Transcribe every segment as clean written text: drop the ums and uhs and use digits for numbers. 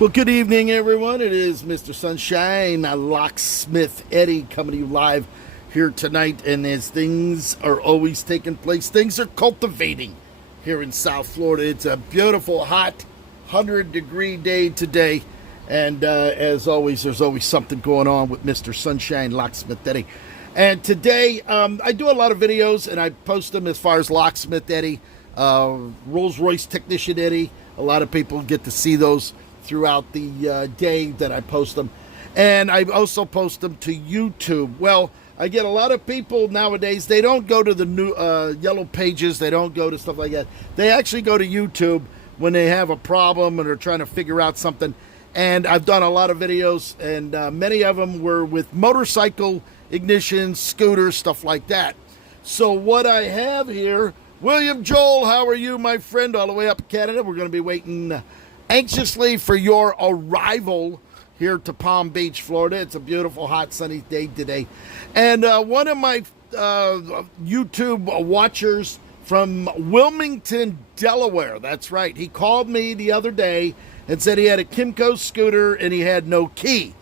Well, good evening, everyone. It is Mr. Sunshine, Locksmith Eddy, coming to you live here tonight. And as things are always taking place, things are cultivating here in South Florida. It's a beautiful, hot, 100-degree day today. And as always, there's always something going on with Mr. Sunshine, Locksmith Eddy. And today, I do a lot of videos, and I post them as far as Locksmith Eddy, Rolls-Royce Technician Eddy. A lot of people get to see those throughout the day that I post them. And I also post them to YouTube. Well, I get a lot of people nowadays, they don't go to the new yellow pages, they don't go to stuff like that. They actually go to YouTube when they have a problem and are trying to figure out something. And I've done a lot of videos, and many of them were with motorcycle ignitions, scooters, stuff like that. So what I have here, William Joel, how are you, my friend, all the way up in Canada? We're going to be waiting anxiously for your arrival here to Palm Beach, Florida. It's a beautiful, hot, sunny day today. And one of my YouTube watchers from Wilmington, Delaware, that's right, he called me the other day and said he had a Kymco scooter and he had no key.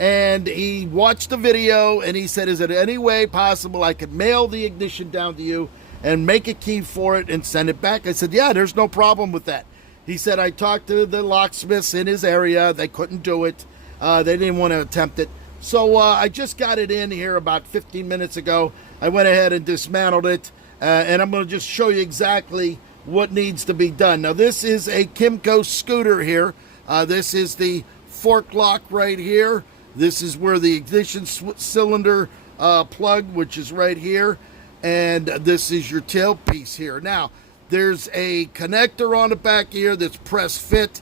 And he watched the video and he said, is it any way possible I could mail the ignition down to you and make a key for it and send it back? I said, yeah, there's no problem with that. He said, I talked to the locksmiths in his area. They couldn't do it. They didn't want to attempt it. So I just got it in here about 15 minutes ago. I went ahead and dismantled it. And I'm going to just show you exactly what needs to be done. Now, this is a Kymco scooter here. This is the fork lock right here. This is where the ignition cylinder plug, which is right here. And this is your tailpiece here. Now, there's a connector on the back here that's press fit.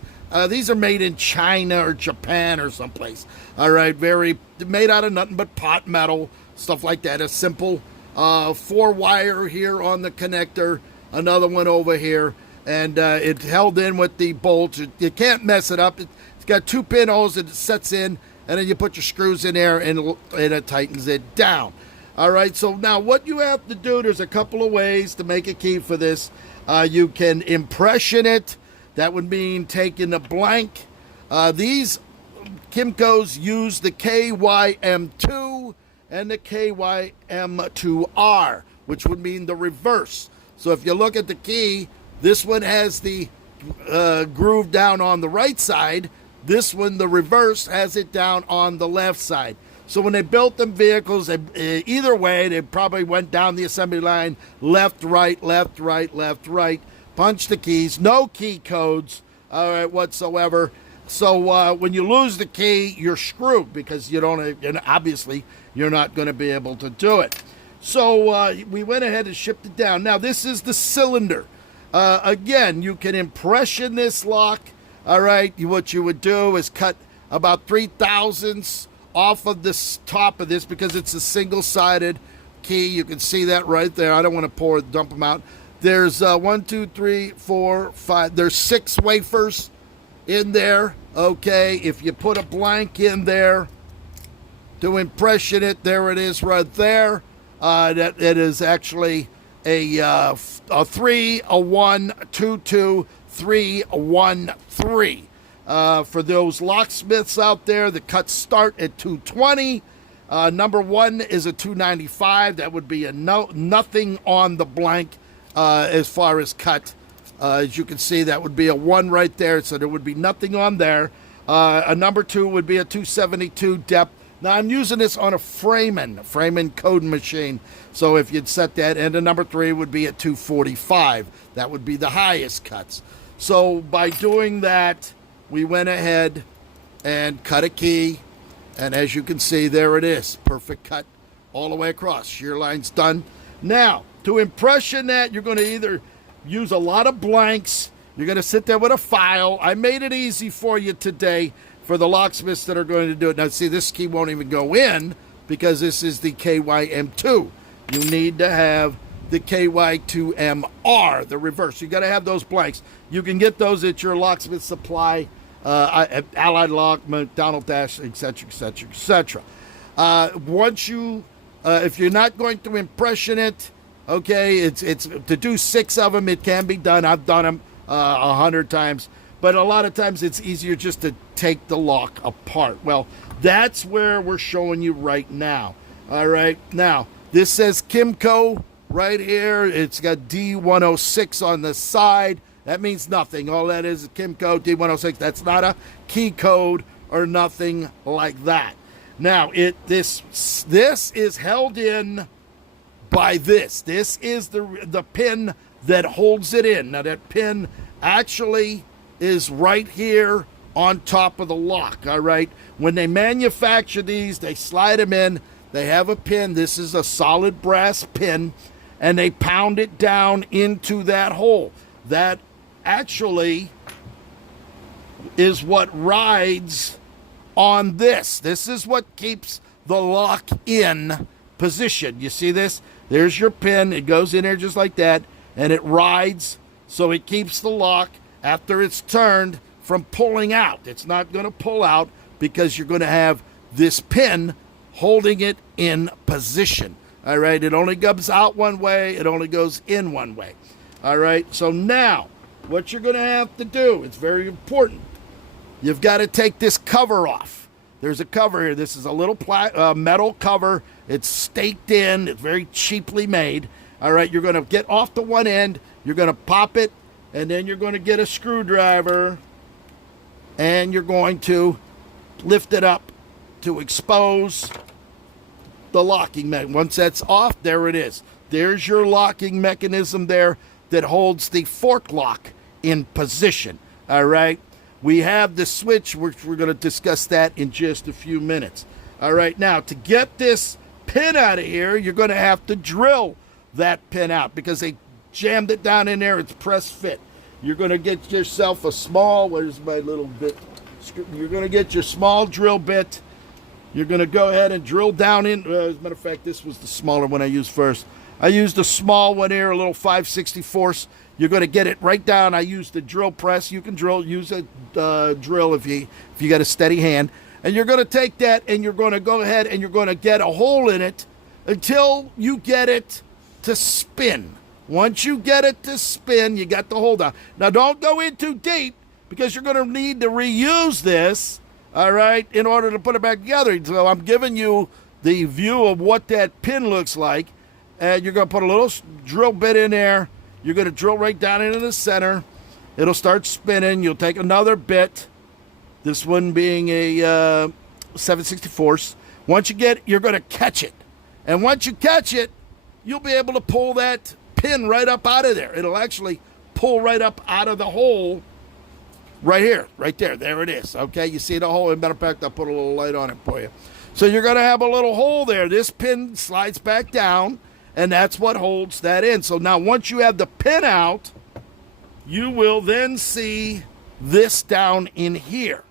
These are made in China or Japan or someplace. All right, made out of nothing but pot metal, stuff like that. A simple 4-wire here on the connector, another one over here, and it's held in with the bolts. You can't mess it up. It's got 2 pinholes that it sets in, and then you put your screws in there, and it tightens it down. All right, so now what you have to do, there's a couple of ways to make a key for this. You can impression it. That would mean taking a blank. These Kymcos use the KYM2 and the KYM2R, which would mean the reverse. So if you look at the key, this one has the groove down on the right side. This one, the reverse, has it down on the left side. So when they built them vehicles, either way, they probably went down the assembly line, left, right, left, right, left, right, punch the keys, no key codes, all right, whatsoever. So when you lose the key, you're screwed because obviously you're not going to be able to do it. So we went ahead and shipped it down. Now, this is the cylinder. Again, you can impression this lock, all right. What you would do is cut about 3/1000ths off of this top of this because it's a single-sided key. You can see that right there. I don't want to dump them out. There's 1, 2, 3, 4, 5. There's 6 wafers in there. Okay, if you put a blank in there to impression it, there it is right there. That it is actually a 3, a 1, 2, 2, 3, 1, 3. For those locksmiths out there, the cuts start at 220. Number 1 is a 295. That would be a nothing on the blank as far as cut. As you can see, that would be a 1 right there, so there would be nothing on there. A number 2 would be a 272 depth. Now, I'm using this on a Freeman code machine. So if you'd set that, and a number 3 would be a 245. That would be the highest cuts. So by doing that, we went ahead and cut a key, and as you can see, there it is. Perfect cut all the way across. Shear line's done. Now, to impression that, you're going to either use a lot of blanks. You're going to sit there with a file. I made it easy for you today for the locksmiths that are going to do it. Now, see, this key won't even go in because this is the KYM2. You need to have the KY2MR, the reverse. You got to have those blanks. You can get those at your locksmith supply, Allied Lock, McDonald Dash, etc., etc., etc. Once you, if you're not going to impression it, okay, it's to do 6 of them. It can be done. I've done them 100 times. but a lot of times it's easier just to take the lock apart. Well, that's where we're showing you right now. All right, now this says Kymco right here. It's got D106 on the side. That means nothing. All that is Kymco D106. That's not a key code or nothing like that. Now, this is held in by this. This is the pin that holds it in. Now, that pin actually is right here on top of the lock, all right? When they manufacture these, they slide them in. They have a pin. This is a solid brass pin, and they pound it down into that hole. That actually is what rides on this. This is what keeps the lock in position. You see this? There's your pin. It goes in there just like that, and it rides, so it keeps the lock after it's turned from pulling out. It's not going to pull out because you're going to have this pin holding it in position. All right, it only goes out one way, it only goes in one way. All right, so now what you're going to have to do, it's very important. You've got to take this cover off. There's a cover here. This is a little metal cover. It's staked in. It's very cheaply made. All right, you're going to get off the one end. You're going to pop it, and then you're going to get a screwdriver, and you're going to lift it up to expose the locking mechanism. Once that's off, there it is. There's your locking mechanism there that holds the fork lock in position. All right. We have the switch, which we're going to discuss that in just a few minutes. All right. Now, to get this pin out of here, you're going to have to drill that pin out because they jammed it down in there. It's press fit. You're going to get yourself a small, where's my little bit? You're going to get your small drill bit. You're going to go ahead and drill down in. As a matter of fact, this was the smaller one I used first. I used a small one here, a little 5/64. You're going to get it right down. I used the drill press. You can use a drill if you got a steady hand. And you're going to take that and you're going to go ahead and you're going to get a hole in it until you get it to spin. Once you get it to spin, you got the hole down. Now, don't go in too deep because you're going to need to reuse this, all right, in order to put it back together. So I'm giving you the view of what that pin looks like. And you're going to put a little drill bit in there. You're going to drill right down into the center. It'll start spinning. You'll take another bit, this one being a 7/64. Once you get it, you're going to catch it. And once you catch it, you'll be able to pull that pin right up out of there. It'll actually pull right up out of the hole right here, right there. There it is. Okay, you see the hole? As a matter of fact, I'll put a little light on it for you. So you're going to have a little hole there. This pin slides back down, and that's what holds that in. So now once you have the pin out, you will then see this down in here.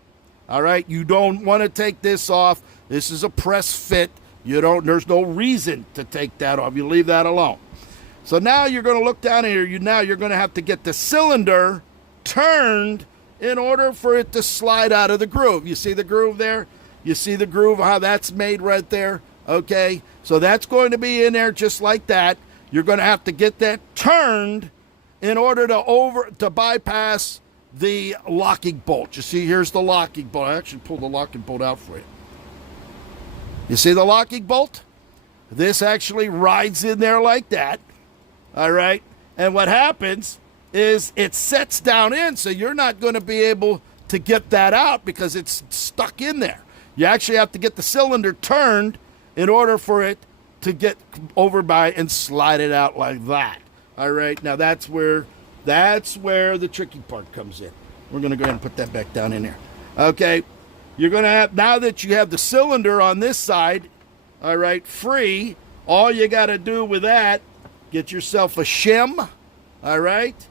All right, you don't want to take this off. This is a press fit. There's no reason to take that off. You leave that alone. So now you're going to look down here. Now you're going to have to get the cylinder turned in order for it to slide out of the groove. You see the groove there? You see the groove, how that's made right there? Okay, so that's going to be in there just like that. You're going to have to get that turned in order to bypass the locking bolt. You see, here's the locking bolt. I actually pulled the locking bolt out for you. You see the locking bolt? This actually rides in there like that. All right, and what happens is it sets down in, so you're not going to be able to get that out because it's stuck in there. You actually have to get the cylinder turned in order for it to get over by and slide it out like that. All right, now that's where the tricky part comes in. We're going to go ahead and put that back down in there. Okay, you're going to have, now that you have the cylinder on this side, all right, free, all you got to do with that, get yourself a shim, all right?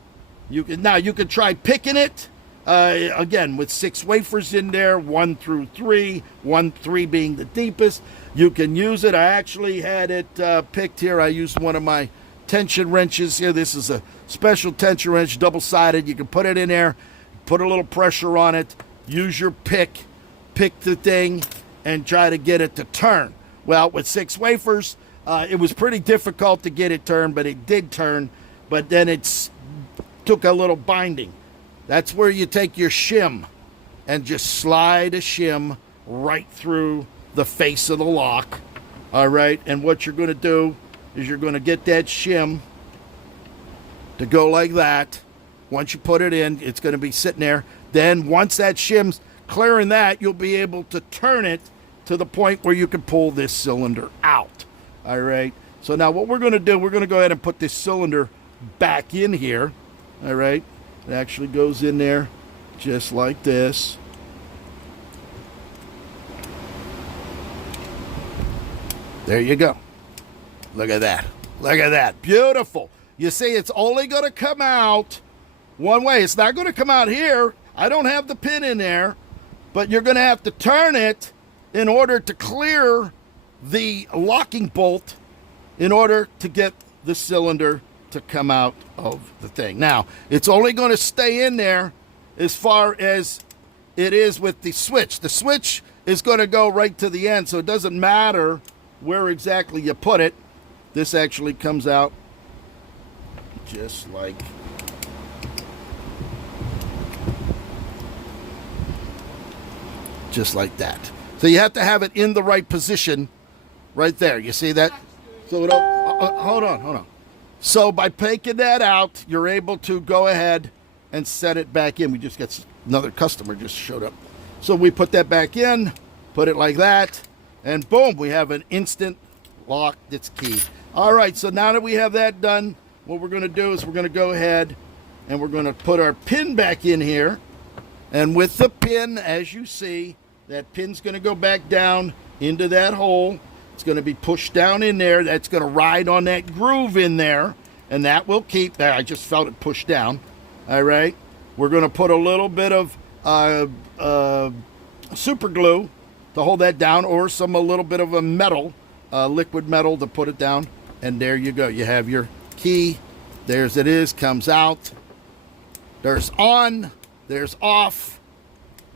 You can try picking it, again, with 6 wafers in there, 1 through 3, 3 being the deepest. You can use it. I actually had it picked here. I used one of my tension wrenches here. This is a special tension wrench, double-sided. You can put it in there, put a little pressure on it, use your pick the thing, and try to get it to turn. Well, with 6 wafers, it was pretty difficult to get it turned, but it did turn. But then it took a little binding. That's where you take your shim and just slide a shim right through the face of the lock. All right, and what you're going to do is you're going to get that shim to go like that. Once you put it in, it's going to be sitting there. Then once that shim's clearing that, you'll be able to turn it to the point where you can pull this cylinder out. All right, so now what we're going to do, we're going to go ahead and put this cylinder back in here. All right, it actually goes in there just like this. There you go. Look at that. Look at that. Beautiful. You see, it's only going to come out one way. It's not going to come out here. I don't have the pin in there, but you're going to have to turn it in order to clear the locking bolt in order to get the cylinder to come out of the thing. Now, it's only going to stay in there as far as it is with the switch. The switch is going to go right to the end, so it doesn't matter where exactly you put it. This actually comes out just like that. So you have to have it in the right position right there. You see that? So it hold on. So by taking that out, you're able to go ahead and set it back in. We just got another customer just showed up. So we put that back in, put it like that, and boom, we have an instant lock that's key. All right, so now that we have that done, what we're going to do is we're going to go ahead and we're going to put our pin back in here. And with the pin, as you see, that pin's going to go back down into that hole. It's going to be pushed down in there. That's going to ride on that groove in there, and that will keep there. I just felt it pushed down. All right, we're going to put a little bit of super glue to hold that down, or a little bit of a metal, liquid metal to put it down. And there you go. You have your key. There's it is, comes out. There's on, there's off,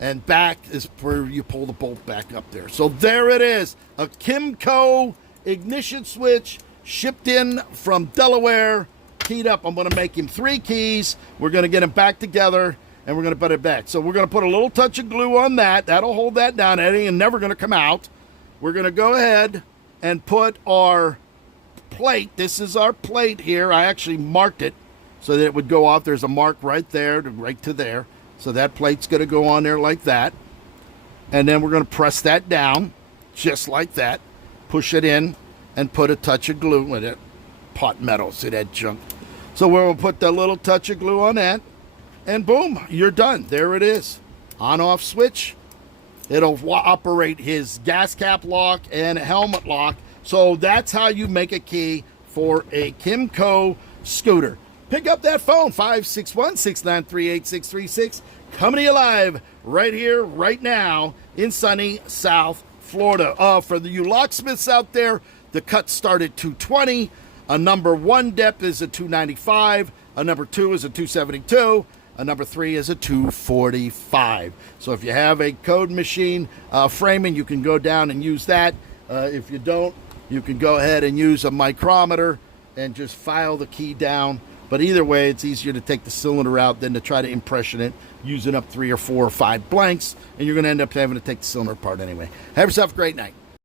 and back is where you pull the bolt back up there. So there it is, a Kymco ignition switch shipped in from Delaware, keyed up. I'm going to make him 3 keys. We're going to get him back together, and we're going to put it back. So we're going to put a little touch of glue on that. That'll hold that down. It ain't never going to come out. We're going to go ahead and put our plate. This is our plate here. I actually marked it so that it would go off. There's a mark right there, right to there. So that plate's going to go on there like that. And then we're going to press that down just like that. Push it in and put a touch of glue with it. Pot metal, see that junk? So we're going to put that little touch of glue on that. And boom, you're done. There it is. On-off switch. It'll operate his gas cap lock and helmet lock. So that's how you make a key for a Kymco scooter. Pick up that phone, 561-693-8636. Coming to you live right here, right now in sunny South Florida. For you locksmiths out there, the cuts start at $220. A number 1 depth is a $295. A number 2 is a $272. A number 3 is a $245. So if you have a code machine framing, you can go down and use that. If you don't, you can go ahead and use a micrometer and just file the key down. But either way, it's easier to take the cylinder out than to try to impression it using up 3 or 4 or 5 blanks, and you're going to end up having to take the cylinder apart anyway. Have yourself a great night.